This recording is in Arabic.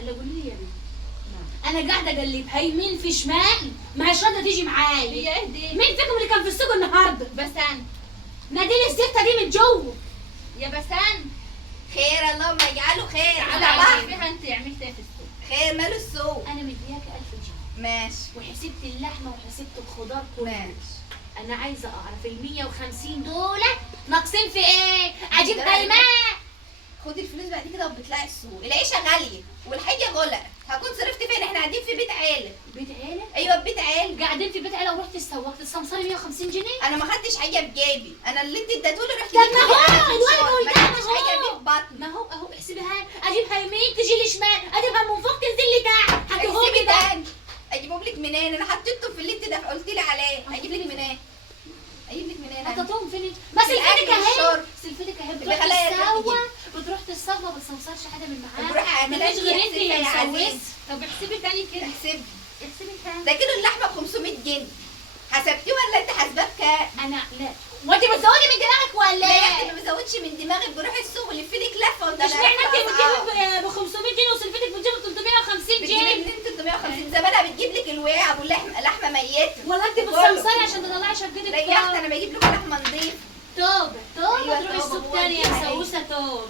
هلا قولي لي يا بنتي، انا قاعده اقلبها يمين في شمال، ما هيش راضيه تيجي معايا. هي اهدي. مين فيكم اللي كان في السوق النهارده؟ بسان. نادي لي الزفته دي من جوه. يا بسان خير اللهم يجعله خير. على على بعض. فيها انت عملت ايه في السوق؟ خير ماله السوق؟ انا مدياك 1000 جنيه ماشي وحسبت اللحمه وحسبت الخضار كله. ماشي. انا عايزه اعرف ال 150 دول ناقصين في ايه؟ اجيب ده هيماء. خدي الفلوس بعد كده وبتطلعي السوق. العيشه غاليه والحاجه غلى، هكون صرفت فين؟ احنا قاعدين في بيت عيله. بيت عيله؟ ايوه بيت عيله. قاعدين في بيت عيله ورحت السواق السمساري 150 جنيه. انا ما خدتش حاجه في جيبي، انا اللي انت اديتهولي رحت طب ما جبت هو بيه أكل الولد شرب. قلت ما لك خدتش أهو. حاجه في بطني. ما هو احسبها، اجيبها يمين تجي لي شمال، اجيبها من فوق تنزل لي تحت. هتهوبي احسبي ده. تاني. اجيبهم لك منين؟ انا حطيتهم في اللي انت قلت لي عليه. اجيب لك منين؟ اجيب لك منين؟ أنا؟ حطيتهم فين؟ بس في الأكل سلفتك اهي. والشرب. سلفتك اهي. اللي بتروح خلاها تسوى، تروح بتروح تسوى ما بتسمسرش حاجه من معاها. بروح اعملها مفيش غير انت احسبي يا اللي عزيز. مسوس. طب احسبي تاني كده. احسبي. احسبي كام؟ ده كيلو اللحمه ب 500 جنيه. حسبتيه ولا انت حاسباه بكام؟ انا لا، وانت بتزودي من دماغك ولا لا يا اختي ايه؟ ما بزودش من دماغي، بروح السوق لف لك لفه وده مش معنى انت بتجيبي ب 500 جنيه وسلفتك بتجيب ب 350 بتجيب جنيه. منين 350 زمانها بتجيب لك الوعاء ابو لحمه ميته. ولا انت كله. بتسمسري عشان تطلعي شقتك؟ لا يا اختي انا بجيب لكم لحمه نظيفه. توبه توبه. أيوة تروحي توبة، السوق هو تاني يا دي حقيقة. مسوسه توبه.